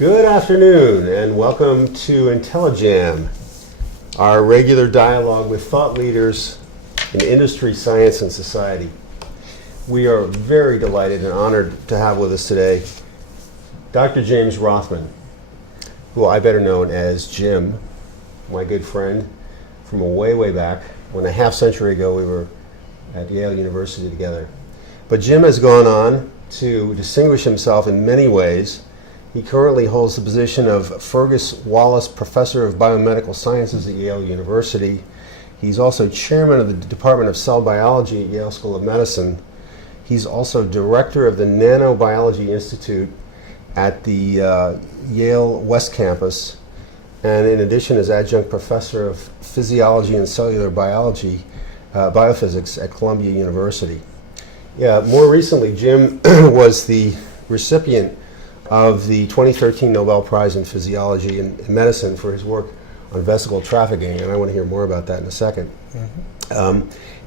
Good afternoon and welcome to IntelliJAM, our regular dialogue with thought leaders in industry, science, and society. We are very delighted and honored to have with us today Dr. James Rothman, who I better known as Jim, my good friend from way, way back when a half century ago we were at Yale University together. But Jim has gone on to distinguish himself in many ways. He currently holds the position of Fergus Wallace Professor of Biomedical Sciences at Yale University. He's also chairman of the Department of Cell Biology at Yale School of Medicine. He's also director of the Nanobiology Institute at the Yale West Campus, and in addition is adjunct professor of physiology and cellular biology, biophysics at Columbia University. Yeah, more recently, Jim was the recipient of the 2013 Nobel Prize in Physiology and Medicine for his work on vesicle trafficking, and I want to hear more about that in a second.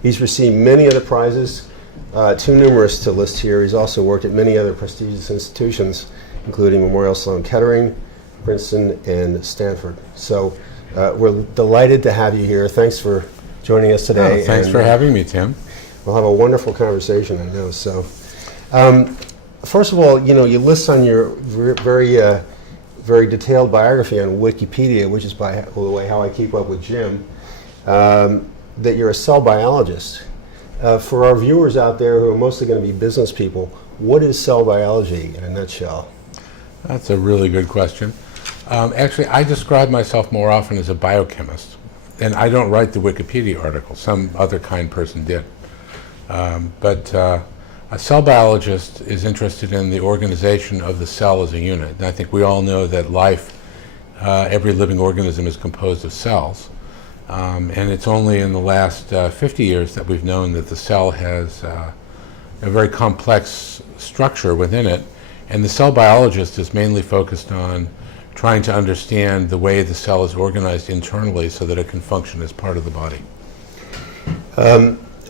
He's received many other prizes, too numerous to list here. He's also worked at many other prestigious institutions, including Memorial Sloan Kettering, Princeton, and Stanford. So we're delighted to have you here. Thanks for joining us today. Oh, thanks for having me, Tim. We'll have a wonderful conversation, I know. So, first of all, you list on your very detailed biography on Wikipedia, which is, by the way, how I keep up with Jim, that you're a cell biologist. For our viewers out there who are mostly going to be business people, what is cell biology in a nutshell? That's a really good question. Actually, I describe myself more often as a biochemist, and I don't write the Wikipedia article. Some other kind person did. But a cell biologist is interested in the organization of the cell as a unit. And I think we all know that life, every living organism is composed of cells. And it's only in the last 50 years that we've known that the cell has a very complex structure within it. And the cell biologist is mainly focused on trying to understand the way the cell is organized internally so that it can function as part of the body.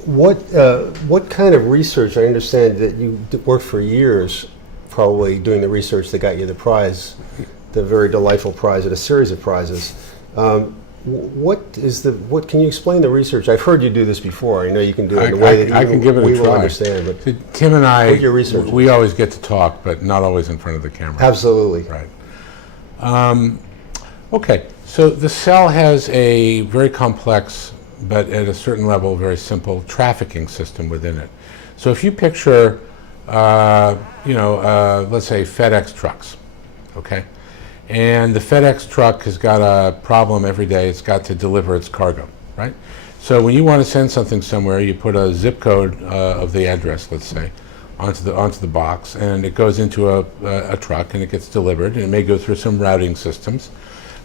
What kind of research? I understand that you worked for years probably doing the research that got you the prize, the very delightful prize at a series of prizes. What can you explain the research? I've heard you do this before. I know you can do it in a way that I can give it a we try. will understand. But Tim and I, we always get to talk, but not always in front of the camera. Absolutely. Right. Okay, so the cell has a very complex, but at a certain level, very simple trafficking system within it. So if you picture, let's say FedEx trucks, okay? And the FedEx truck has got a problem every day. It's got to deliver its cargo, right? So when you want to send something somewhere, you put a zip code of the address, let's say, onto the box, and it goes into a truck, and it gets delivered, and it may go through some routing systems.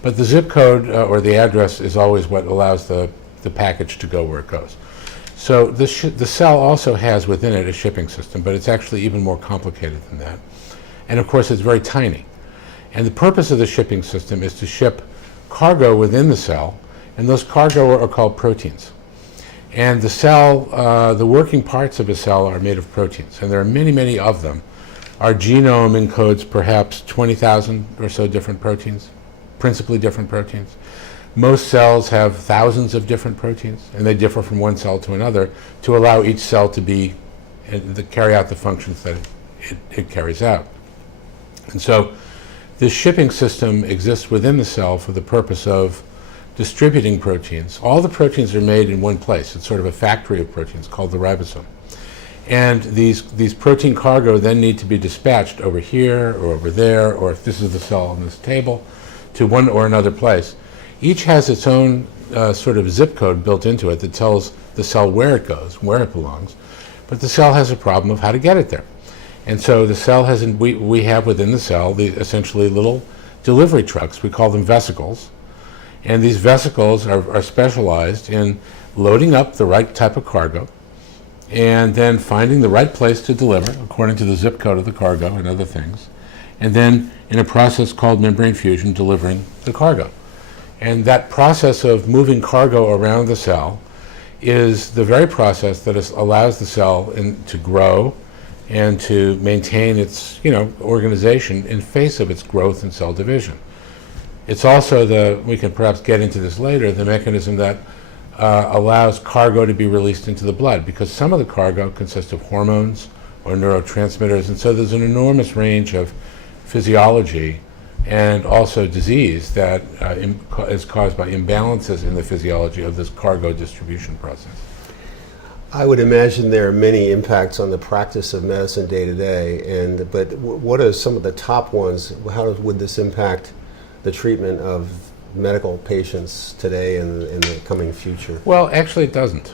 But the zip code or the address is always what allows the package to go where it goes. So the cell also has within it a shipping system, but it's actually even more complicated than that. And of course, it's very tiny. And the purpose of the shipping system is to ship cargo within the cell, and those cargo are called proteins. And the cell, the working parts of a cell are made of proteins, and there are many, many of them. Our genome encodes perhaps 20,000 or so different proteins, principally different proteins. Most cells have thousands of different proteins, and they differ from one cell to another to allow each cell to carry out the functions that it carries out. And so this shipping system exists within the cell for the purpose of distributing proteins. All the proteins are made in one place. It's sort of a factory of proteins called the ribosome. And these protein cargo then need to be dispatched over here or over there, or if this is the cell on this table, to one or another place. Each has its own sort of zip code built into it that tells the cell where it goes, where it belongs. But the cell has a problem of how to get it there. And so the cell has, we have within the cell essentially little delivery trucks. We call them vesicles. And these vesicles are specialized in loading up the right type of cargo and then finding the right place to deliver according to the zip code of the cargo and other things. And then in a process called membrane fusion, delivering the cargo. And that process of moving cargo around the cell is the very process that allows the cell to grow and to maintain its, organization in face of its growth and cell division. It's also we can perhaps get into this later, the mechanism that allows cargo to be released into the blood, because some of the cargo consists of hormones or neurotransmitters, and so there's an enormous range of physiology and also disease that is caused by imbalances in the physiology of this cargo distribution process. I would imagine there are many impacts on the practice of medicine day to day, but what are some of the top ones? How would this impact the treatment of medical patients today and in the coming future? Well, actually it doesn't.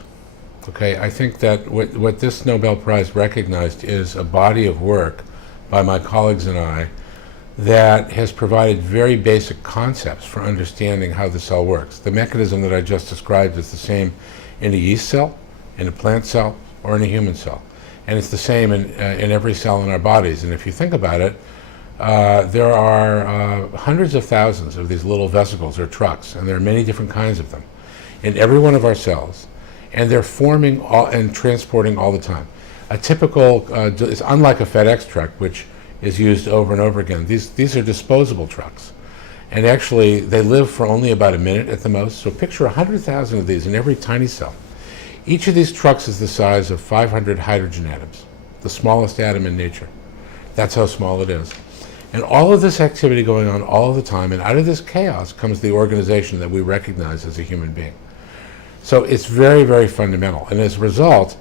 Okay, I think that what this Nobel Prize recognized is a body of work by my colleagues and I that has provided very basic concepts for understanding how the cell works. The mechanism that I just described is the same in a yeast cell, in a plant cell, or in a human cell. And it's the same in every cell in our bodies. And if you think about it, there are hundreds of thousands of these little vesicles or trucks, and there are many different kinds of them in every one of our cells, and they're forming and transporting all the time. A typical, it's unlike a FedEx truck, which is used over and over again. These are disposable trucks, and actually they live for only about a minute at the most. So picture 100,000 of these in every tiny cell. Each of these trucks is the size of 500 hydrogen atoms, the smallest atom in nature. That's how small it is. And all of this activity going on all the time, and out of this chaos comes the organization that we recognize as a human being. So it's very, very fundamental. And as a result,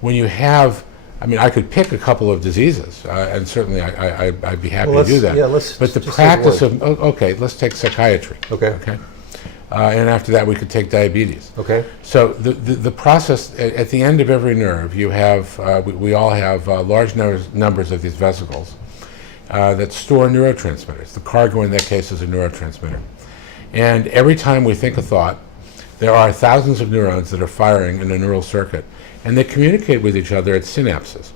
when you have, I could pick a couple of diseases, and certainly I'd be happy to do that. Yeah, let's but the just practice of, okay, let's take psychiatry. Okay. And after that, we could take diabetes. Okay. So the process, at the end of every nerve, you have, we all have large numbers of these vesicles that store neurotransmitters. The cargo in that case is a neurotransmitter. And every time we think a thought, there are thousands of neurons that are firing in a neural circuit, and they communicate with each other at synapses.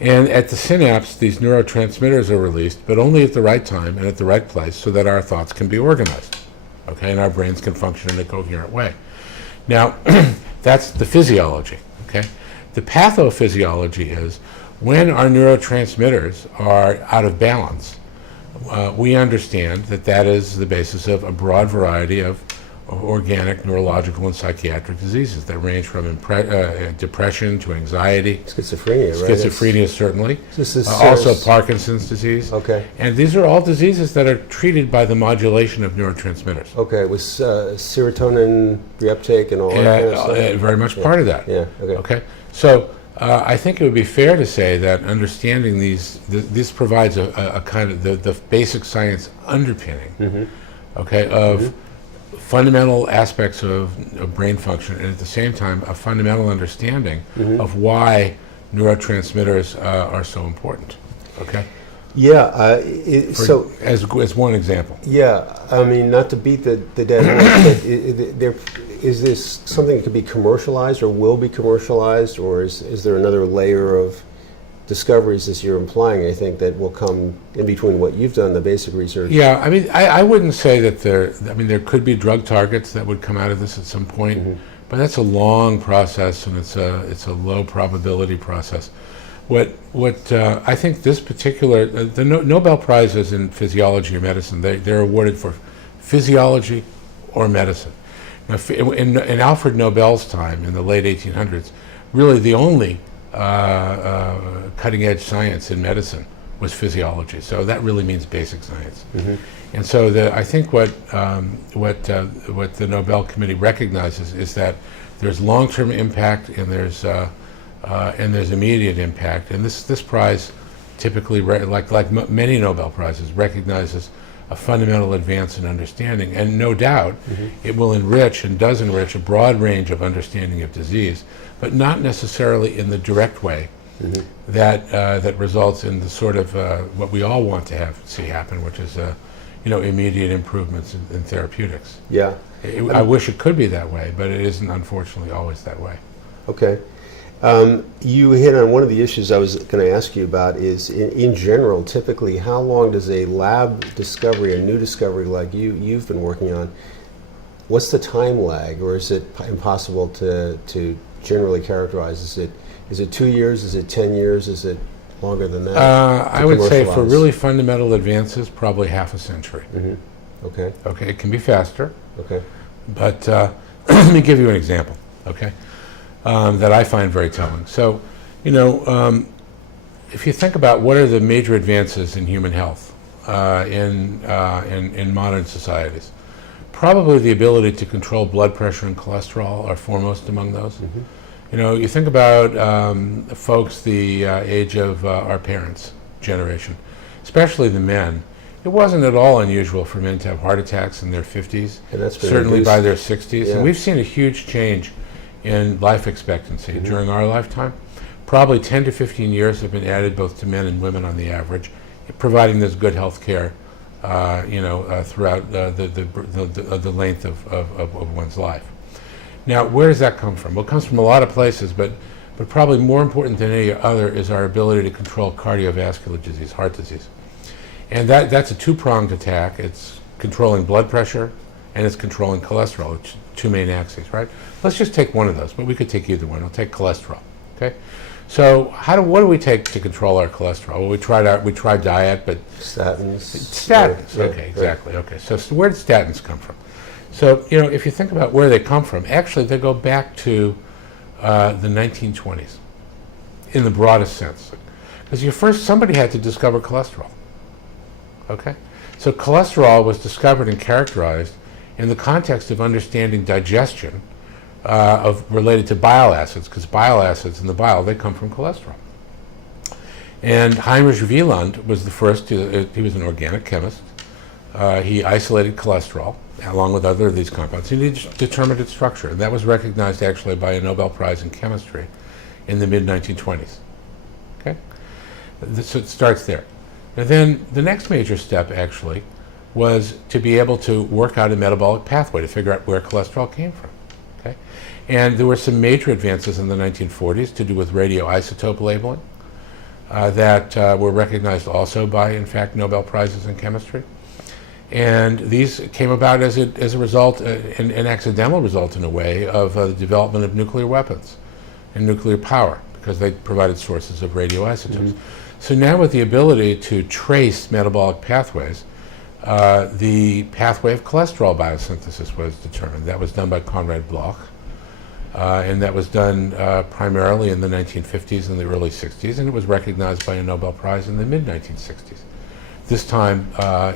And at the synapse, these neurotransmitters are released, but only at the right time and at the right place so that our thoughts can be organized, okay, and our brains can function in a coherent way. Now, that's the physiology, okay? The pathophysiology is when our neurotransmitters are out of balance, we understand that that is the basis of a broad variety of organic, neurological, and psychiatric diseases that range from depression to anxiety. Schizophrenia, right? Schizophrenia, certainly. This is also Parkinson's disease. Okay. And these are all diseases that are treated by the modulation of neurotransmitters. Okay, with serotonin reuptake and all that kind of stuff? Very much part of that. Yeah, okay. Okay. So I think it would be fair to say that understanding this provides a kind of the basic science underpinning, okay, of fundamental aspects of brain function, and at the same time a fundamental understanding of why neurotransmitters are so important. Okay. Yeah. So as one example. Yeah, not to beat the dead horse, but is this something that could be commercialized or will be commercialized, or is there another layer of discoveries, as you're implying, I think, that will come in between what you've done, the basic research? Yeah, I wouldn't say that there could be drug targets that would come out of this at some point, but that's a long process, and it's a low probability process. What I think this particular, the Nobel Prizes in physiology or medicine, they're awarded for physiology or medicine. Now, in Alfred Nobel's time, in the late 1800s, really the only cutting-edge science in medicine was physiology. So that really means basic science. And so I think what the Nobel Committee recognizes is that there's long-term impact and there's immediate impact. And this prize typically, like many Nobel Prizes, recognizes a fundamental advance in understanding. And no doubt it will enrich and does enrich a broad range of understanding of disease, but not necessarily in the direct way that results in the sort of what we all want to see happen, which is immediate improvements in therapeutics. Yeah. I wish it could be that way, but it isn't, unfortunately, always that way. Okay. You hit on one of the issues I was going to ask you about is, in general, typically, how long does a lab discovery, a new discovery like you've been working on, what's the time lag, or is it impossible to generally characterize? Is it 2 years? Is it 10 years? Is it longer than that? I would say for commercialize? really fundamental advances, probably half a century. Okay. Okay, it can be faster, Okay. but let me give you an example, okay, that I find very telling. So, if you think about what are the major advances in human health in modern societies, probably the ability to control blood pressure and cholesterol are foremost among those. You think about folks the age of our parents' generation, especially the men. It wasn't at all unusual for men to have heart attacks in their 50s, And that's been certainly reduced. by their 60s. Yeah. And we've seen a huge change in life expectancy during our lifetime. Probably 10 to 15 years have been added both to men and women on the average, providing this good health care throughout the length of one's life. Now, where does that come from? Well, it comes from a lot of places, but probably more important than any other is our ability to control cardiovascular disease, heart disease. And that's a two-pronged attack. It's controlling blood pressure and it's controlling cholesterol, which are two main axes, right? Let's just take one of those, but we could take either one. I'll take cholesterol, okay? So what do we take to control our cholesterol? Well, we tried diet, but Statins. statins. Yeah, Okay, exactly. Okay, so where did statins come from? So if you think about where they come from, actually they go back to the 1920s, in the broadest sense, because somebody had to discover cholesterol. Okay, so cholesterol was discovered and characterized in the context of understanding digestion related to bile acids, because bile acids in the bile, they come from cholesterol. And Heinrich Wieland was the first he was an organic chemist. He isolated cholesterol along with other of these compounds. He determined its structure, and that was recognized actually by a Nobel Prize in chemistry in the mid-1920s. Okay, so it starts there. And then the next major step actually was to be able to work out a metabolic pathway to figure out where cholesterol came from. Okay, and there were some major advances in the 1940s to do with radioisotope labeling that were recognized also by, in fact, Nobel Prizes in chemistry. And these came about as a result, an accidental result in a way, of the development of nuclear weapons and nuclear power, because they provided sources of radioisotopes. So now with the ability to trace metabolic pathways, the pathway of cholesterol biosynthesis was determined. That was done by Conrad Bloch, and that was done primarily in the 1950s and the early 60s, and it was recognized by a Nobel Prize in the mid-1960s. This time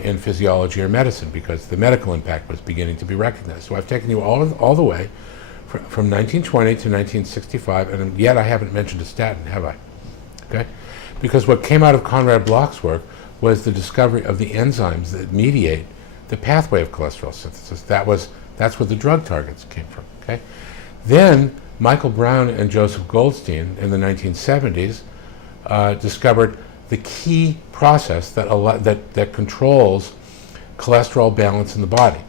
in physiology or medicine, because the medical impact was beginning to be recognized. So I've taken you all the way from 1920 to 1965, and yet I haven't mentioned a statin, have I? Okay, because what came out of Conrad Bloch's work was the discovery of the enzymes that mediate the pathway of cholesterol synthesis. That's where the drug targets came from. Okay, then Michael Brown and Joseph Goldstein in the 1970s discovered the key process that controls cholesterol balance in the body.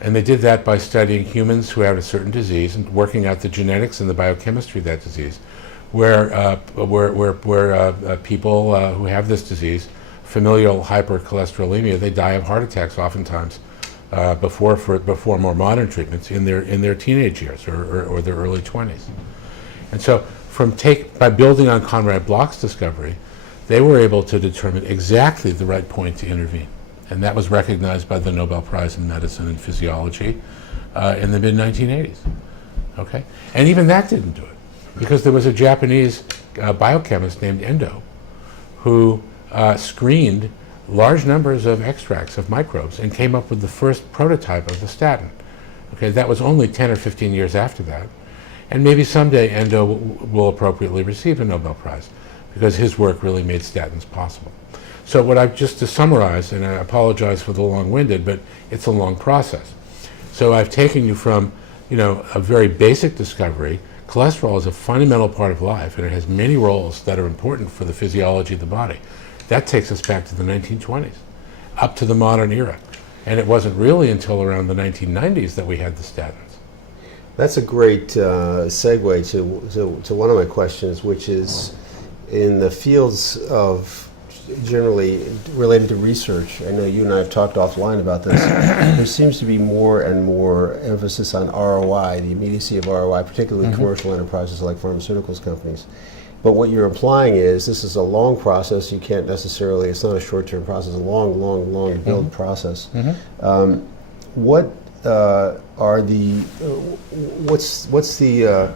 And they did that by studying humans who have a certain disease and working out the genetics and the biochemistry of that disease, where people who have this disease, familial hypercholesterolemia, they die of heart attacks oftentimes before more modern treatments in their teenage years or their early 20s. And so by building on Conrad Bloch's discovery, they were able to determine exactly the right point to intervene. And that was recognized by the Nobel Prize in Medicine and Physiology in the mid-1980s. Okay? And even that didn't do it, because there was a Japanese biochemist named Endo who screened large numbers of extracts of microbes and came up with the first prototype of the statin. Okay, that was only 10 or 15 years after that. And maybe someday Endo will appropriately receive a Nobel Prize, because his work really made statins possible. So what I've just to summarize, and I apologize for the long-winded, but it's a long process. So I've taken you from, a very basic discovery. Cholesterol is a fundamental part of life, and it has many roles that are important for the physiology of the body. That takes us back to the 1920s, up to the modern era. And it wasn't really until around the 1990s that we had the statins. That's a great segue to one of my questions, which is in the fields of generally related to research. I know you and I have talked offline about this. There seems to be more and more emphasis on ROI, the immediacy of ROI, particularly commercial enterprises like pharmaceuticals companies. But what you're implying is this is a long process. You can't necessarily, it's not a short-term process, a long, long, long build process. What are the, what's the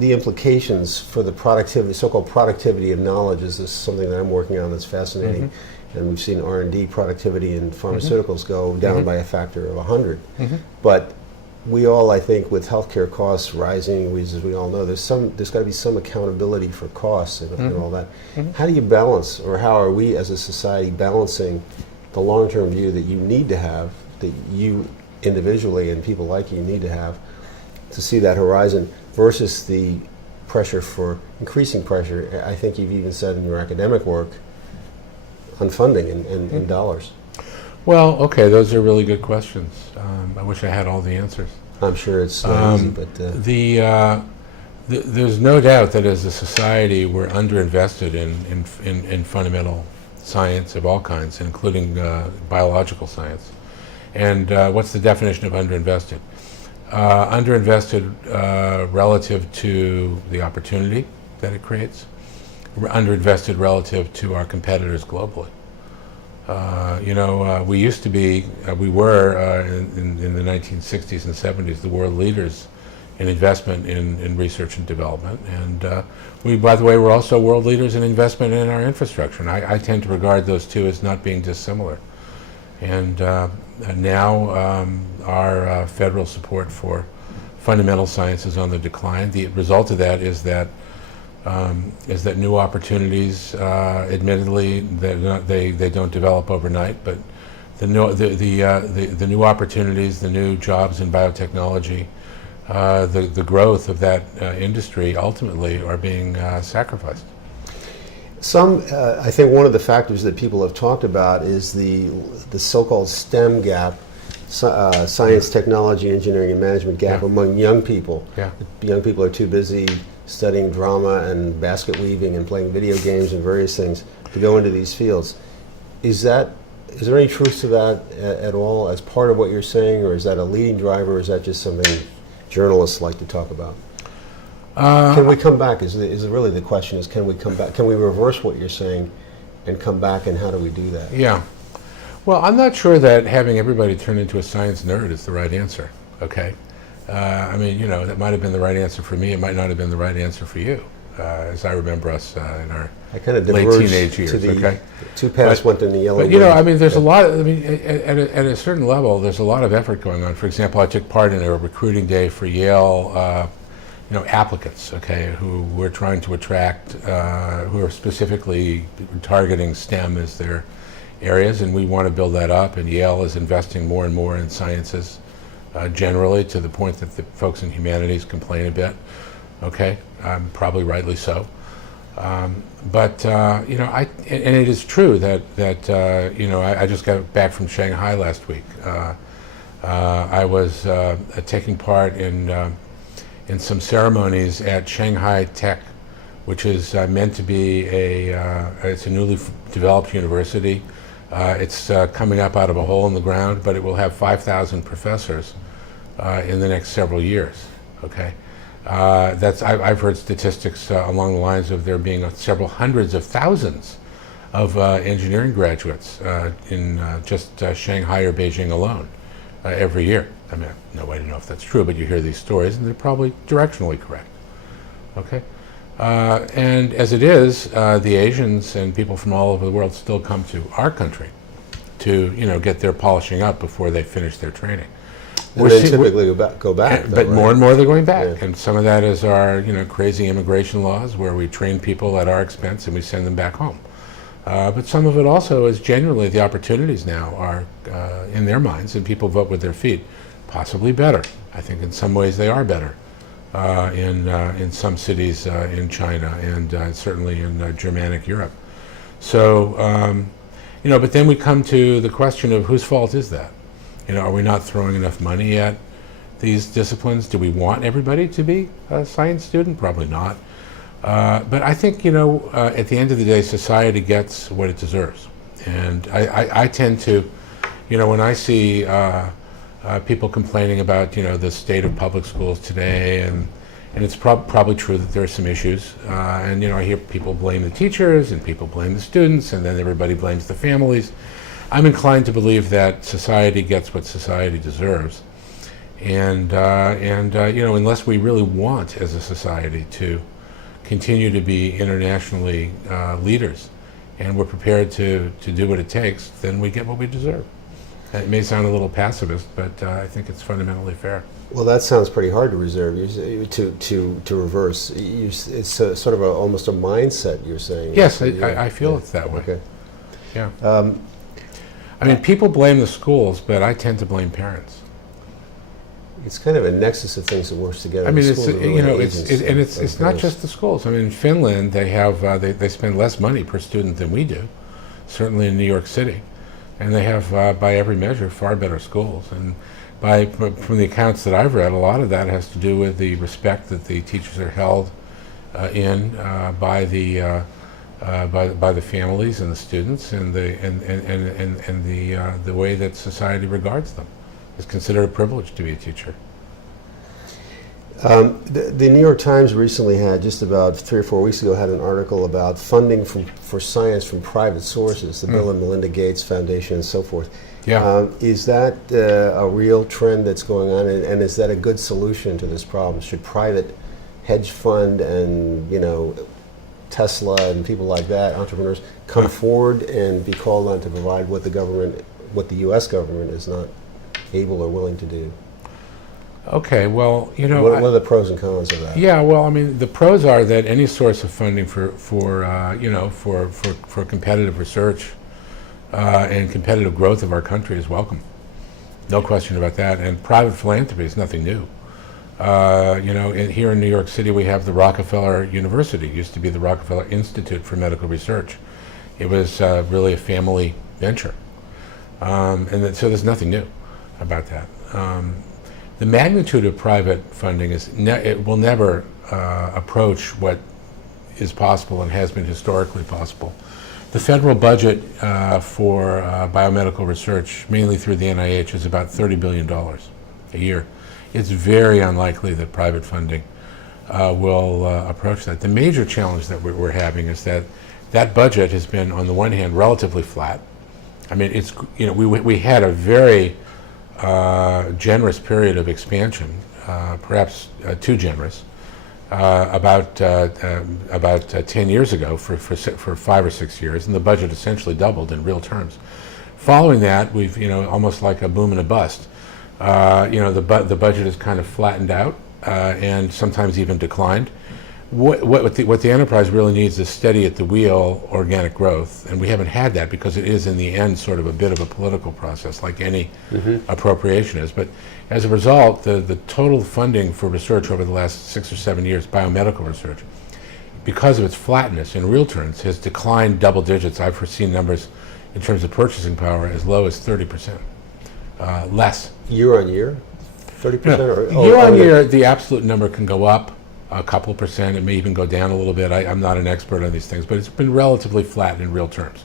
implications for the productivity, so-called productivity of knowledge? Is this something that I'm working on that's fascinating? And we've seen R&D productivity in pharmaceuticals go down by a factor of 100. But we all, I think, with healthcare costs rising, as we all know, there's got to be some accountability for costs and all that. How do you balance, or how are we as a society balancing the long-term view that you need to have, that you individually and people like you need to have to see that horizon, versus the pressure for increasing pressure? I think you've even said in your academic work on funding and dollars. Well, okay, those are really good questions. I wish I had all the answers. I'm sure it's easy, but there's no doubt that as a society we're underinvested in fundamental science of all kinds, including biological science. And what's the definition of underinvested? Underinvested relative to the opportunity that it creates, underinvested relative to our competitors globally. We used to be, we were in the 1960s and 70s, the world leaders in investment in research and development. And we, by the way, were also world leaders in investment in our infrastructure. And I tend to regard those two as not being dissimilar. And now our federal support for fundamental science is on the decline. The result of that is that new opportunities, admittedly, they don't develop overnight, but the new opportunities, the new jobs in biotechnology, the growth of that industry ultimately are being sacrificed. I think one of the factors that people have talked about is the so-called STEM gap, science, technology, engineering, and management gap among young people. Young people are too busy studying drama and basket weaving and playing video games and various things to go into these fields. Is there any truth to that at all as part of what you're saying, or is that a leading driver, or is that just something journalists like to talk about? Can we come back? Is really the question is, can we come back? Can we reverse what you're saying and come back, and how do we do that? Yeah. Well, I'm not sure that having everybody turn into a science nerd is the right answer, okay? That might have been the right answer for me. It might not have been the right answer for you, as I remember us in our late teenage years. Okay, two paths went in the yellow. But there's a lot. At a certain level, there's a lot of effort going on. For example, I took part in a recruiting day for Yale, applicants. Okay, who we're trying to attract, who are specifically targeting STEM as their areas, and we want to build that up. And Yale is investing more and more in sciences. Generally, to the point that the folks in humanities complain a bit, okay, probably rightly so. And it is true that I just got back from Shanghai last week. I was taking part in some ceremonies at Shanghai Tech, which is meant to be it's a newly developed university. It's coming up out of a hole in the ground, but it will have 5,000 professors in the next several years. Okay, I've heard statistics along the lines of there being several hundreds of thousands of engineering graduates in just Shanghai or Beijing alone every year. I mean, no way to know if that's true, but you hear these stories, and they're probably directionally correct. Okay, and as it is, the Asians and people from all over the world still come to our country to get their polishing up before they finish their training. And they typically go back. But more and more they're going back, and some of that is our crazy immigration laws where we train people at our expense and we send them back home. But some of it also is genuinely the opportunities now are in their minds, and people vote with their feet, possibly better. I think in some ways they are better in some cities in China and certainly in Germanic Europe. So, but then we come to the question of whose fault is that? Are we not throwing enough money at these disciplines? Do we want everybody to be a science student? Probably not. But I think, at the end of the day, society gets what it deserves. And I tend to, when I see people complaining about, the state of public schools today and And it's probably true that there are some issues. And I hear people blame the teachers and people blame the students, and then everybody blames the families. I'm inclined to believe that society gets what society deserves. And unless we really want as a society to continue to be internationally leaders, and we're prepared to do what it takes, then we get what we deserve. It may sound a little pacifist, but I think it's fundamentally fair. Well, that sounds pretty hard to reserve. To reverse. It's sort of almost a mindset. You're saying. Yes, I feel it's that way. Okay. Yeah. I mean, people blame the schools, but I tend to blame parents. It's kind of a nexus of things that works together. I mean, it's it's not just the schools. I mean, in Finland, they have they spend less money per student than we do, certainly in New York City, and they have, by every measure, far better schools. And from the accounts that I've read, a lot of that has to do with the respect that the teachers are held in by the families and the students, and the way that society regards them. It's considered a privilege to be a teacher. The New York Times recently had, just about 3 or 4 weeks ago, had an article about funding for science from private sources, the Bill and Melinda Gates Foundation and so forth. Yeah. Is that a real trend that's going on, and is that a good solution to this problem? Should private hedge fund and Tesla and people like that, entrepreneurs, come forward and be called on to provide what the U.S. government is not able or willing to do? Okay, well, what are the pros and cons of that? Yeah, well, I mean, the pros are that any source of funding for competitive research and competitive growth of our country is welcome. No question about that. And private philanthropy is nothing new. Here in New York City, we have the Rockefeller University. It used to be the Rockefeller Institute for Medical Research. It was really a family venture, so there's nothing new about that. The magnitude of private funding it will never approach what is possible and has been historically possible. The federal budget for biomedical research, mainly through the NIH, is about $30 billion a year. It's very unlikely that private funding will approach that. The major challenge that we're having is that budget has been, on the one hand, relatively flat. I mean, we had a very generous period of expansion, perhaps too generous, about 10 years ago for 5 or 6 years, and the budget essentially doubled in real terms. Following that, we've almost like a boom and a bust. The budget has kind of flattened out and sometimes even declined. What the enterprise really needs is steady at the wheel organic growth, and we haven't had that because it is in the end sort of a bit of a political process, like any appropriation is. But as a result, the total funding for research over the last 6 or 7 years, biomedical research, because of its flatness in real terms, has declined double digits. I've foreseen numbers in terms of purchasing power as low as 30%, less. Year on year? 30%? No, year on year, the absolute number can go up a couple of percent. It may even go down a little bit. I'm not an expert on these things, but it's been relatively flat in real terms.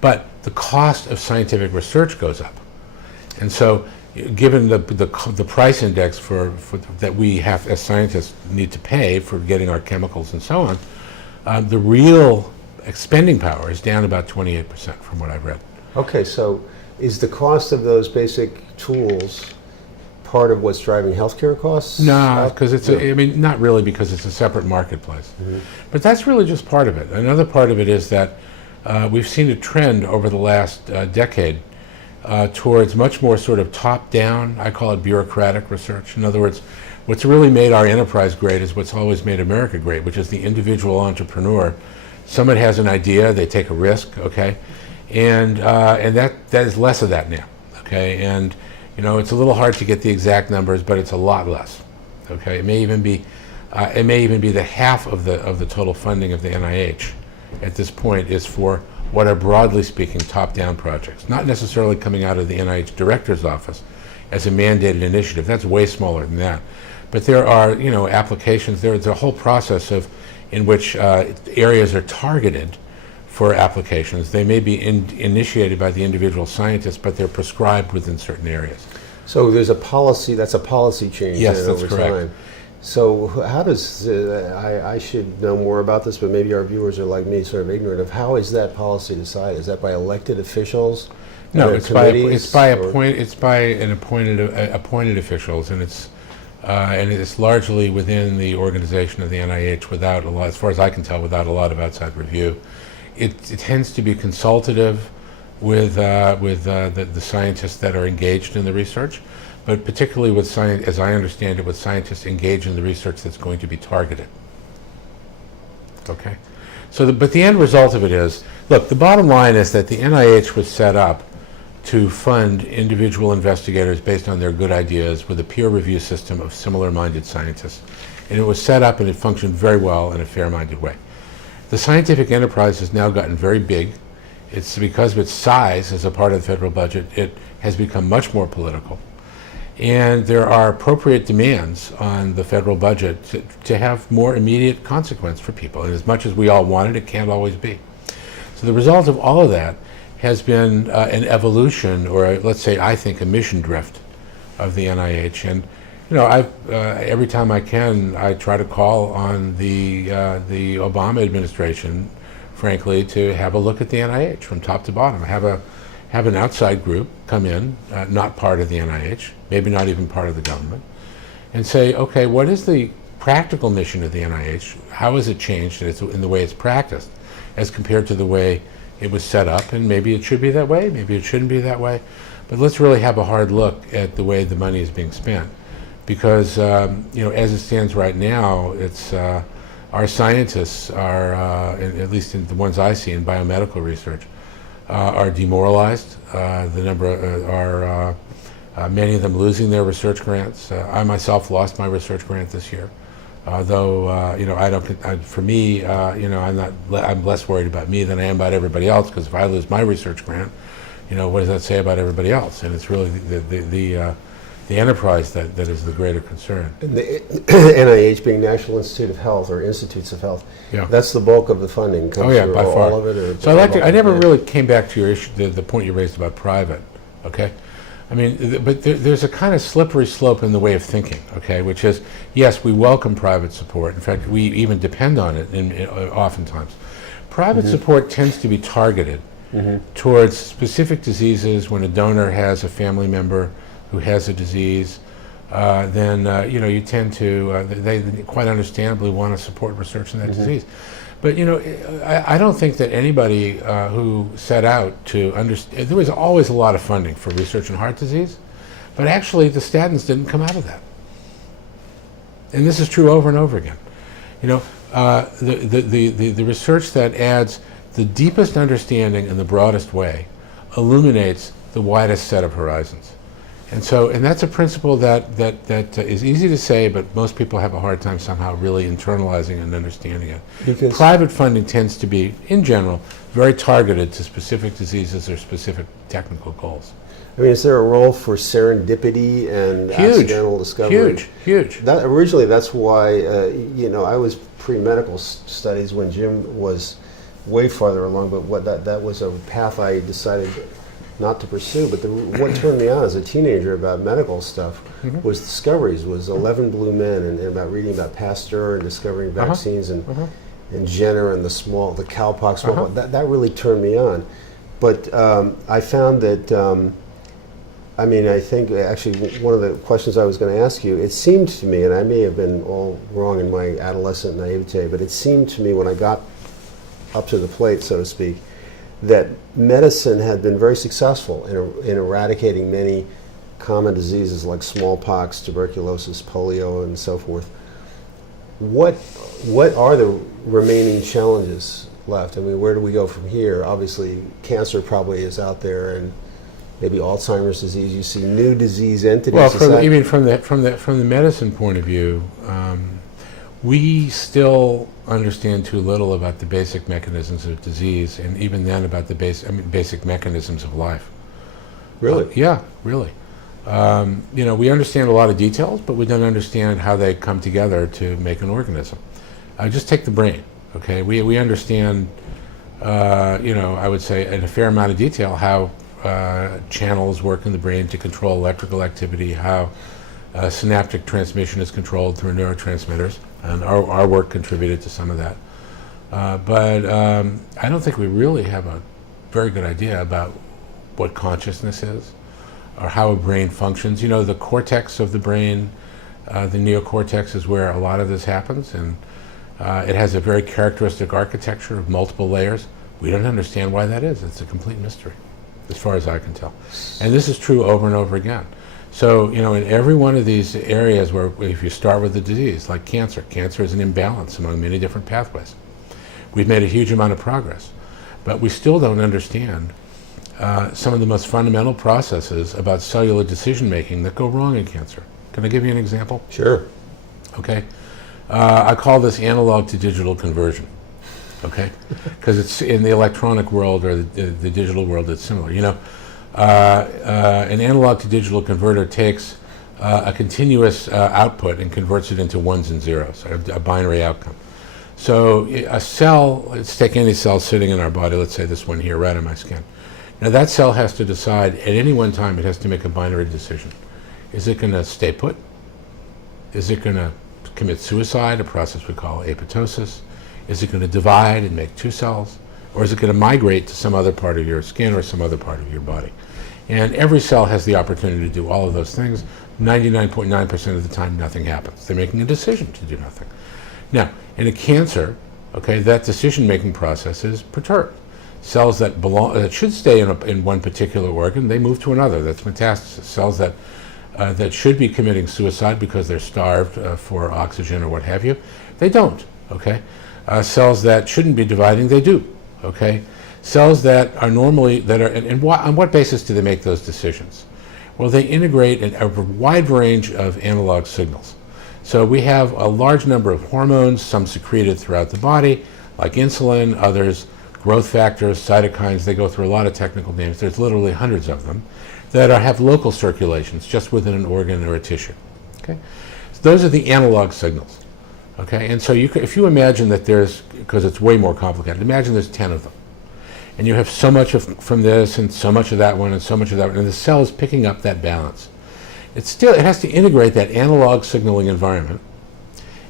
But the cost of scientific research goes up. And so given the price index that we have as scientists need to pay for getting our chemicals and so on, the real spending power is down about 28% from what I've read. Okay, so is the cost of those basic tools part of what's driving healthcare costs? No, because I mean, not really, because it's a separate marketplace. But that's really just part of it. Another part of it is that we've seen a trend over the last decade towards much more sort of top-down, I call it bureaucratic research. In other words, what's really made our enterprise great is what's always made America great, which is the individual entrepreneur. Someone has an idea, they take a risk, okay? And that is less of that now, okay? And it's a little hard to get the exact numbers, but it's a lot less. Okay, it may even be the half of the total funding of the NIH at this point is for what are, broadly speaking, top-down projects, not necessarily coming out of the NIH director's office as a mandated initiative. That's way smaller than that. But there are applications. There's a whole process in which areas are targeted for applications. They may be initiated by the individual scientists, but they're prescribed within certain areas. So there's a policy, that's a policy change yes, that's over correct. time. So how does, I should know more about this, but maybe our viewers are like me, sort of ignorant of how is that policy decided? Is that by elected officials? No, it's by an appointed officials, and it's largely within the organization of the NIH without a lot, as far as I can tell, without a lot of outside review. It tends to be consultative with the scientists that are engaged in the research, but particularly with science, as I understand it, with scientists engaged in the research that's going to be targeted. Okay, so but the end result of it is, look, the bottom line is that the NIH was set up to fund individual investigators based on their good ideas with a peer review system of similar-minded scientists. And it was set up and it functioned very well in a fair-minded way. The scientific enterprise has now gotten very big. It's because of its size as a part of the federal budget, it has become much more political. And there are appropriate demands on the federal budget to have more immediate consequence for people. And as much as we all want it, it can't always be. So the result of all of that has been an evolution, or let's say, I think, a mission drift of the NIH. And you know, every time I can, I try to call on the Obama administration, frankly, to have a look at the NIH from top to bottom. Have an outside group come in, not part of the NIH, maybe not even part of the government, and say, okay, what is the practical mission of the NIH? How has it changed in the way it's practiced as compared to the way it was set up? And maybe it should be that way, maybe it shouldn't be that way, but let's really have a hard look at the way the money is being spent. Because you know, as it stands right now, it's our scientists are, at least in the ones I see in biomedical research, are demoralized. The number are many of them losing their research grants. I myself lost my research grant this year, though you know, I don't. For me, you know, I'm less worried about me than I am about everybody else. Because if I lose my research grant, you know, what does that say about everybody else? And it's really the enterprise that is the greater concern. And the NIH being National Institute of Health or Institutes of Health, yeah, that's the bulk of the funding. Comes yeah, by far. All of it. Or so I never really came back to your issue, the point you raised about private. Okay, I mean, but there's a kind of slippery slope in the way of thinking. Okay, which is, yes, we welcome private support. In fact, we even depend on it oftentimes. Private support tends to be targeted towards specific diseases. When a donor has a family member who has a disease, then you know, you tend to, they quite understandably want to support research in that disease. But you know, I don't think that anybody who set out to understand, there was always a lot of funding for research in heart disease, but actually the statins didn't come out of that. And this is true over and over again. You know, the research that adds the deepest understanding in the broadest way illuminates the widest set of horizons. And that's a principle that is easy to say, but most people have a hard time somehow really internalizing and understanding it. Because private funding tends to be, in general, very targeted to specific diseases or specific technical goals. I mean, is there a role for serendipity and accidental discovery? Huge. Originally, that's why, you know, I was pre-medical studies when Jim was way farther along, but that was a path I decided not to pursue. But what turned me on as a teenager about medical stuff was discoveries, was 11 Blue Men, and about reading about Pasteur and discovering vaccines and Jenner and the cowpox smallpox. That really turned me on. But I found that, I mean, I think actually one of the questions I was going to ask you, it seemed to me, and I may have been all wrong in my adolescent naivete, but it seemed to me when I got up to the plate, so to speak, that medicine had been very successful in eradicating many common diseases like smallpox, tuberculosis, polio, and so forth. What are the remaining challenges left? I mean, where do we go from here? Obviously, cancer probably is out there, and maybe Alzheimer's disease. You see new disease entities. Well, even from the medicine point of view, we still understand too little about the basic mechanisms of disease, and even then about the basic mechanisms of life. Really? Yeah, really. You know, we understand a lot of details, but we don't understand how they come together to make an organism. Just take the brain. Okay, we understand. You know, I would say in a fair amount of detail how channels work in the brain to control electrical activity, how Synaptic transmission is controlled through neurotransmitters, and our work contributed to some of that. But I don't think we really have a very good idea about what consciousness is or how a brain functions. You know, the cortex of the brain, the neocortex, is where a lot of this happens, and it has a very characteristic architecture of multiple layers. We don't understand why that is. It's a complete mystery, as far as I can tell. And this is true over and over again. So, you know, in every one of these areas where if you start with a disease, like cancer is an imbalance among many different pathways. We've made a huge amount of progress, but we still don't understand some of the most fundamental processes about cellular decision-making that go wrong in cancer. Can I give you an example? Sure. Okay. I call this analog to digital conversion. Okay, because it's in the electronic world or the digital world, it's similar. You know, an analog to digital converter takes a continuous output and converts it into ones and zeros, a binary outcome. So a cell, let's take any cell sitting in our body, let's say this one here, right on my skin. Now that cell has to decide at any one time, it has to make a binary decision. Is it going to stay put? Is it going to commit suicide, a process we call apoptosis? Is it going to divide and make two cells? Or is it going to migrate to some other part of your skin or some other part of your body? And every cell has the opportunity to do all of those things. 99.9% of the time, nothing happens. They're making a decision to do nothing. Now, in a cancer, okay, that decision-making process is perturbed. Cells that belong, that should stay in one particular organ, they move to another. That's metastasis. Cells that should be committing suicide because they're starved for oxygen or what have you, they don't. Okay. Cells that shouldn't be dividing, they do, okay? Cells that are normally, on what basis do they make those decisions? Well, they integrate a wide range of analog signals. So we have a large number of hormones, some secreted throughout the body, like insulin, others, growth factors, cytokines, they go through a lot of technical names. There's literally hundreds of them that have local circulations just within an organ or a tissue, okay? So those are the analog signals. Okay, and so if you imagine that there's, because it's way more complicated, imagine there's 10 of them. And you have so much from this and so much of that one and so much of that one, and the cell is picking up that balance. It has to integrate that analog signaling environment,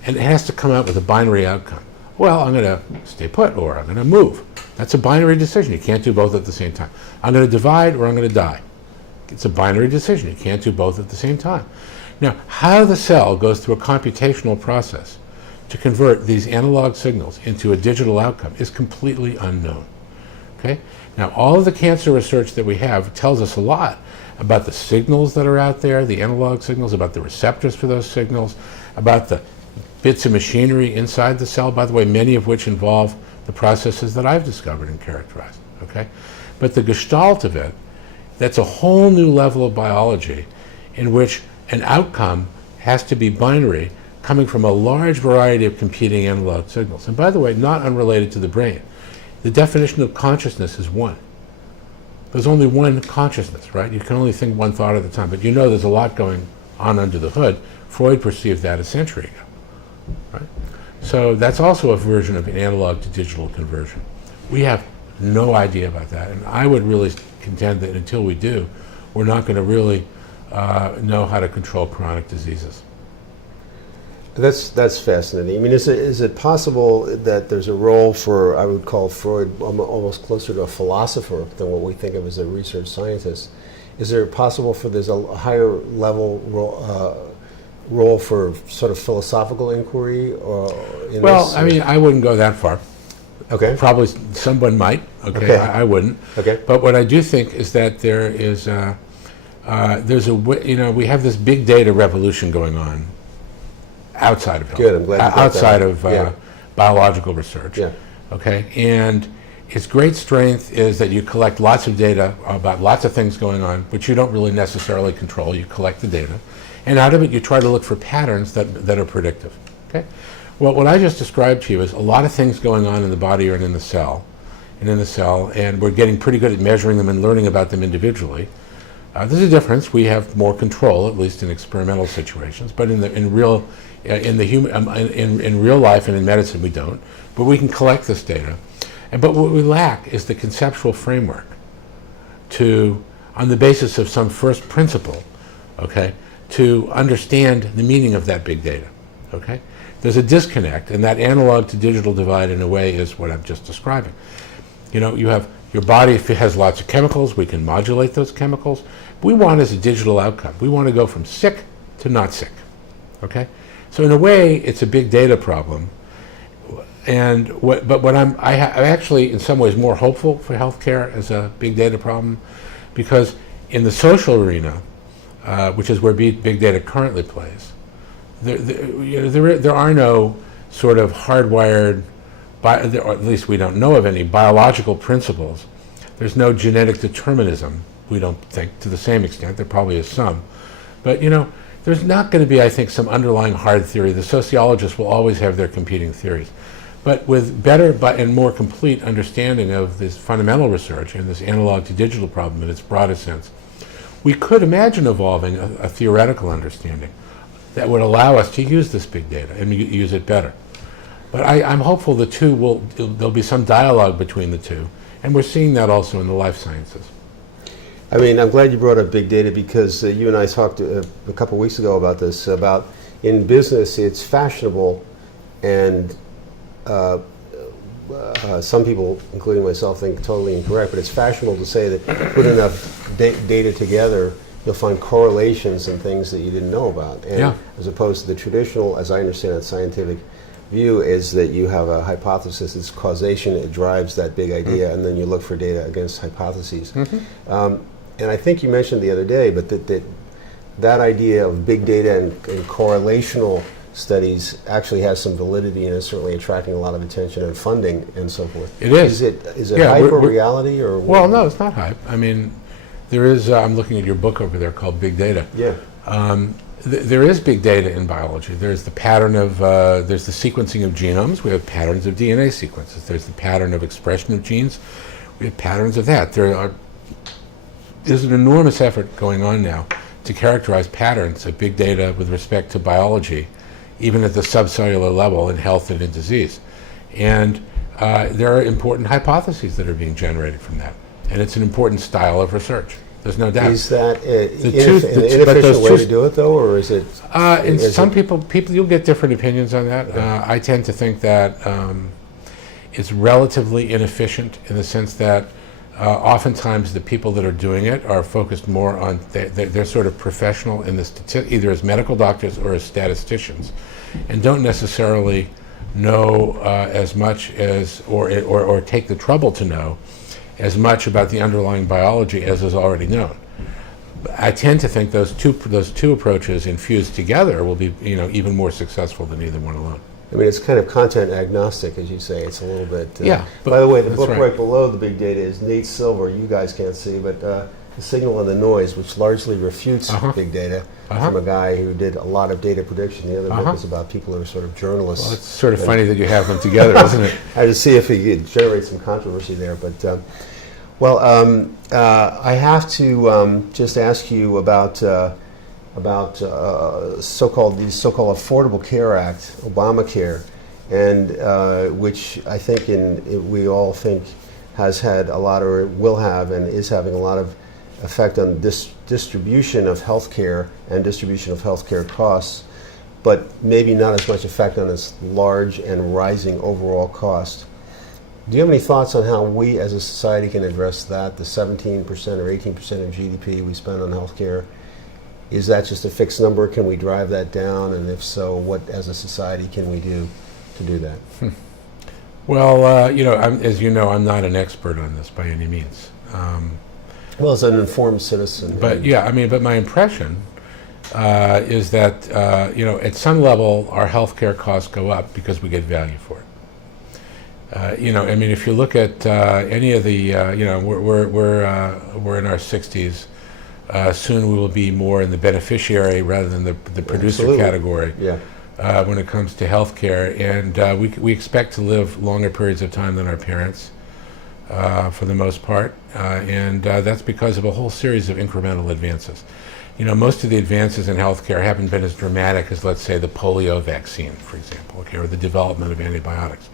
and it has to come out with a binary outcome. Well, I'm going to stay put or I'm going to move. That's a binary decision. You can't do both at the same time. I'm going to divide or I'm going to die. It's a binary decision. You can't do both at the same time. Now, how the cell goes through a computational process to convert these analog signals into a digital outcome is completely unknown. Okay? Now, all of the cancer research that we have tells us a lot about the signals that are out there, the analog signals, about the receptors for those signals, about the bits of machinery inside the cell, by the way, many of which involve the processes that I've discovered and characterized. Okay? But the gestalt of it, that's a whole new level of biology in which an outcome has to be binary, coming from a large variety of competing analog signals. And by the way, not unrelated to the brain. The definition of consciousness is one. There's only one consciousness, right? You can only think one thought at a time, but you know there's a lot going on under the hood. Freud perceived that a century ago, right? So that's also a version of an analog to digital conversion. We have no idea about that, and I would really contend that until we do, we're not going to really know how to control chronic diseases. That's fascinating. I mean, is it possible that there's a role for, I would call Freud almost closer to a philosopher than what we think of as a research scientist? Is there possible for there's a higher level role for sort of philosophical inquiry? Well, I mean, I wouldn't go that far. Okay. Probably someone might. Okay. I wouldn't. Okay. But what I do think is that there is we have this big data revolution going on outside of health. Good, I'm glad you brought that up. Yeah. Biological research. Yeah. Okay, and its great strength is that you collect lots of data about lots of things going on, which you don't really necessarily control. You collect the data, and out of it you try to look for patterns that are predictive. Okay, well, what I just described to you is a lot of things going on in the body and in the cell, and we're getting pretty good at measuring them and learning about them individually. There's a difference. We have more control, at least in experimental situations, but in real life and in medicine we don't. But we can collect this data. But what we lack is the conceptual framework on the basis of some first principle, okay, to understand the meaning of that big data, okay? There's a disconnect, and that analog to digital divide in a way is what I'm just describing. You know, you have your body, if it has lots of chemicals, we can modulate those chemicals. We want as a digital outcome, we want to go from sick to not sick, okay? So in a way, it's a big data problem. And but what I'm actually in some ways more hopeful for healthcare as a big data problem, because in the social arena, which is where big data currently plays, there are no sort of hardwired, or at least we don't know of any biological principles. There's no genetic determinism, we don't think, to the same extent. There probably is some. But, you know, there's not going to be, I think, some underlying hard theory. The sociologists will always have their competing theories. But with better and more complete understanding of this fundamental research and this analog to digital problem in its broadest sense, we could imagine evolving a theoretical understanding that would allow us to use this big data and use it better. But I'm hopeful there'll be some dialogue between the two, and we're seeing that also in the life sciences. I mean, I'm glad you brought up big data, because you and I talked a couple weeks ago about this, about in business it's fashionable, and some people, including myself, think totally incorrect, but it's fashionable to say that put enough data together, you'll find correlations and things that you didn't know about. And yeah. As opposed to the traditional, as I understand it, scientific view is that you have a hypothesis, it's causation, it drives that big idea, mm-hmm. and then you look for data against hypotheses. Mm-hmm. And I think you mentioned the other day, but that idea of big data and correlational studies actually has some validity and is certainly attracting a lot of attention and funding and so forth. It is. Is it hype or reality? Or well, no, it's not hype. I mean, there is, I'm looking at your book over there called Big Data. Yeah. There is big data in biology. There's the pattern of, there's the sequencing of genomes. We have patterns of DNA sequences. There's the pattern of expression of genes. We have patterns of that. There's an enormous effort going on now to characterize patterns of big data with respect to biology, even at the subcellular level in health and in disease. And there are important hypotheses that are being generated from that. And it's an important style of research. There's no doubt. Is that an inefficient way to do it, though, or is it? People, you'll get different opinions on that. Yeah. I tend to think that it's relatively inefficient in the sense that oftentimes the people that are doing it are focused more on, they're sort of professional in this, either as medical doctors or as statisticians, and don't necessarily know as much as, or take the trouble to know as much about the underlying biology as is already known. I tend to think those two approaches infused together will be, even more successful than either one alone. I mean, it's kind of content agnostic, as you say. It's a little bit. Yeah. By the way, the book right below the big data is Nate Silver. You guys can't see, but The Signal and the Noise, which largely refutes big data from a guy who did a lot of data prediction. The other book is about people who are sort of journalists. Well, it's sort of funny that you have them together, isn't it? I had to see if he could generate some controversy there, but. I have to just ask you about so-called Affordable Care Act, Obamacare, and which I think we all think has had a lot, or will have, and is having a lot of effect on distribution of health care and distribution of health care costs, but maybe not as much effect on its large and rising overall cost. Do you have any thoughts on how we as a society can address that, the 17% or 18% of GDP we spend on healthcare? Is that just a fixed number? Can we drive that down? And if so, what as a society can we do to do that? Well, as you know, I'm not an expert on this by any means. Well, as an informed citizen. But but my impression is that, at some level, our healthcare costs go up because we get value for it. If you look at any of the, we're in our 60s. Soon we will be more in the beneficiary rather than the producer category. Yeah. When it comes to healthcare, and we expect to live longer periods of time than our parents, for the most part, and that's because of a whole series of incremental advances. Most of the advances in healthcare haven't been as dramatic as, let's say, the polio vaccine, for example, or the development of antibiotics.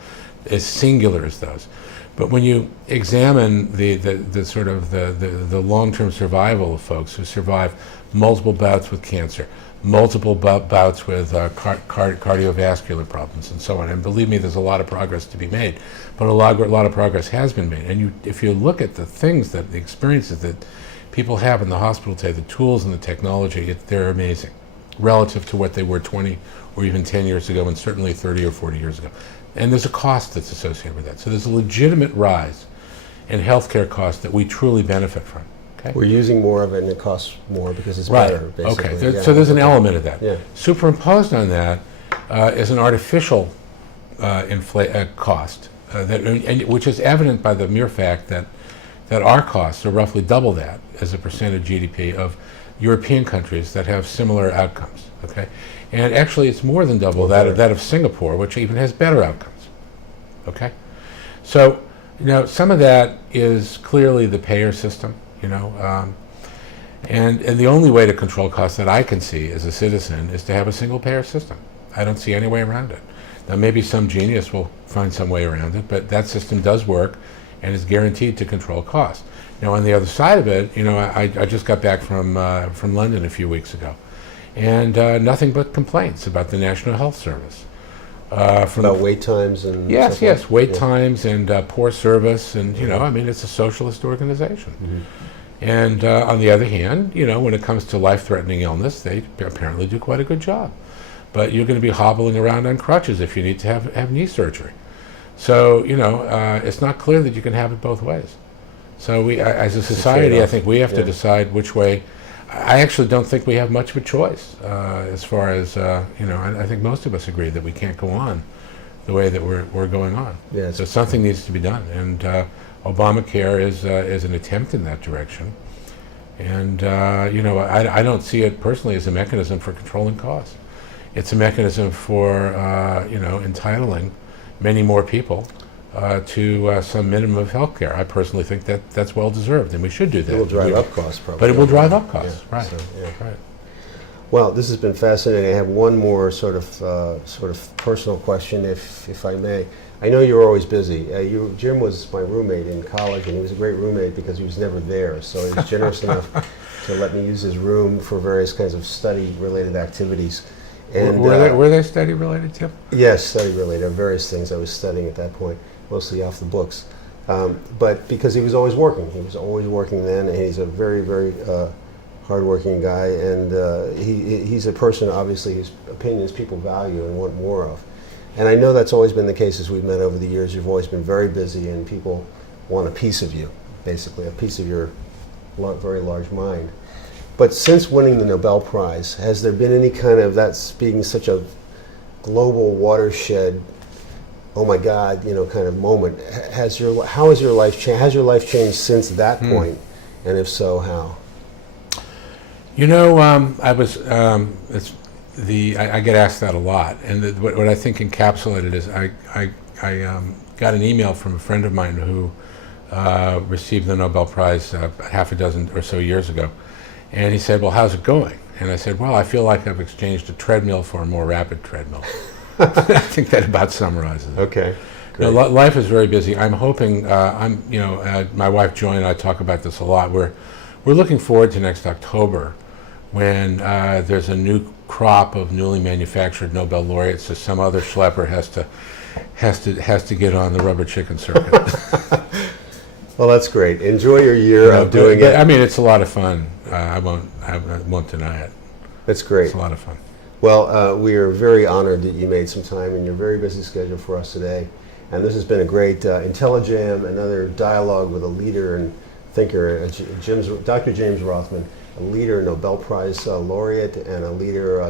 As singular as those. But when you examine the long-term survival of folks who survive multiple bouts with cancer, multiple bouts with cardiovascular problems and so on. And believe me, there's a lot of progress to be made, but a lot of progress has been made. And if you look at the things the experiences that people have in the hospital today, the tools and the technology, they're amazing relative to what they were 20 or even 10 years ago, and certainly 30 or 40 years ago. And there's a cost that's associated with that. So there's a legitimate rise in healthcare costs that we truly benefit from. Okay? We're using more of it and it costs more because it's Right. better, basically. Okay. So there's an element of that. Yeah. Superimposed on that is an artificial cost, which is evident by the mere fact that our costs are roughly double that as a percent of GDP of European countries that have similar outcomes. Okay, and actually it's more than double that of Singapore, which even has better outcomes. Okay, so some of that is clearly the payer system. And the only way to control costs that I can see as a citizen is to have a single payer system. I don't see any way around it. Now maybe some genius will find some way around it, but that system does work and is guaranteed to control costs. Now on the other side of it, I just got back from London a few weeks ago, and nothing but complaints about the National Health Service. About wait times and yes, wait times and poor service, and it's a socialist organization. Mm-hmm. And on the other hand, when it comes to life-threatening illness, they apparently do quite a good job. But you're going to be hobbling around on crutches if you need to have knee surgery. So it's not clear that you can have it both ways. So we, as a society, I think we have to decide which way. I actually don't think we have much of a choice as far as I think most of us agree that we can't go on the way that we're going on. Yeah, so something needs to be done, and Obamacare is an attempt in that direction. And I don't see it personally as a mechanism for controlling costs. It's a mechanism for entitling many more people to some minimum of health care. I personally think that's well deserved, and we should do that. It will drive up costs, probably. But it will drive up costs, Yeah, right? so, yeah. Right. Well, this has been fascinating. I have one more sort of personal question, if I may. I know you're always busy. Jim was my roommate in college, and he was a great roommate because he was never there. So he was generous enough to let me use his room for various kinds of study-related activities. And were they study-related, Tim? Yes, study-related. Various things I was studying at that point, mostly off the books. But because he was always working. He was always working then, and he's a very, very hardworking guy. And he's a person, obviously, whose opinions people value and want more of. And I know that's always been the case as we've met over the years. You've always been very busy, and people want a piece of you, basically, a piece of your very large mind. But since winning the Nobel Prize, has there been any kind of, that's being such a global watershed, oh my God, kind of moment? How has your life changed? Has your life changed since that point? And if so, how? I was. I get asked that a lot, and what I think encapsulated is I got an email from a friend of mine who received the Nobel Prize half a dozen or so years ago, and he said, "Well, how's it going?" And I said, "Well, I feel like I've exchanged a treadmill for a more rapid treadmill." I think that about summarizes it. Okay. No, life is very busy. I'm hoping. My wife Joy and I talk about this a lot. We're looking forward to next October, when there's a new crop of newly manufactured Nobel laureates, so some other schlepper has to get on the rubber chicken circuit. Well, that's great. Enjoy your year of doing it. I mean, it's a lot of fun. I won't deny it. That's great. It's a lot of fun. Well, we are very honored that you made some time in your very busy schedule for us today. And this has been a great IntelliJAM, another dialogue with a leader and thinker, Dr. James Rothman, a leader, Nobel Prize laureate, and a leader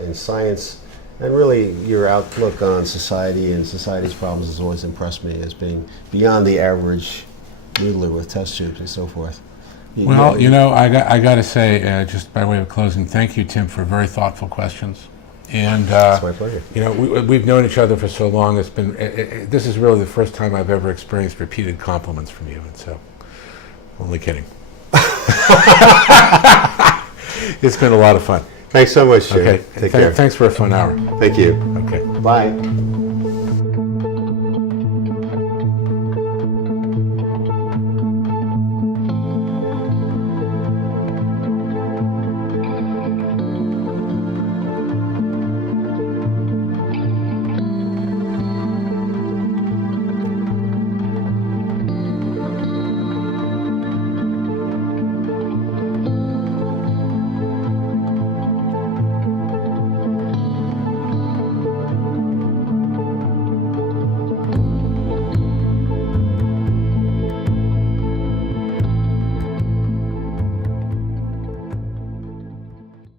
in science. And really, your outlook on society and society's problems has always impressed me as being beyond the average noodler with test tubes and so forth. Well, I got to say, just by way of closing, thank you, Tim, for very thoughtful questions. And it's my pleasure. We've known each other for so long. It's been this is really the first time I've ever experienced repeated compliments from you, and so only kidding. It's been a lot of fun. Thanks so much, Jim. Okay. Take care. Thanks for a fun hour. Thank you. Okay. Bye.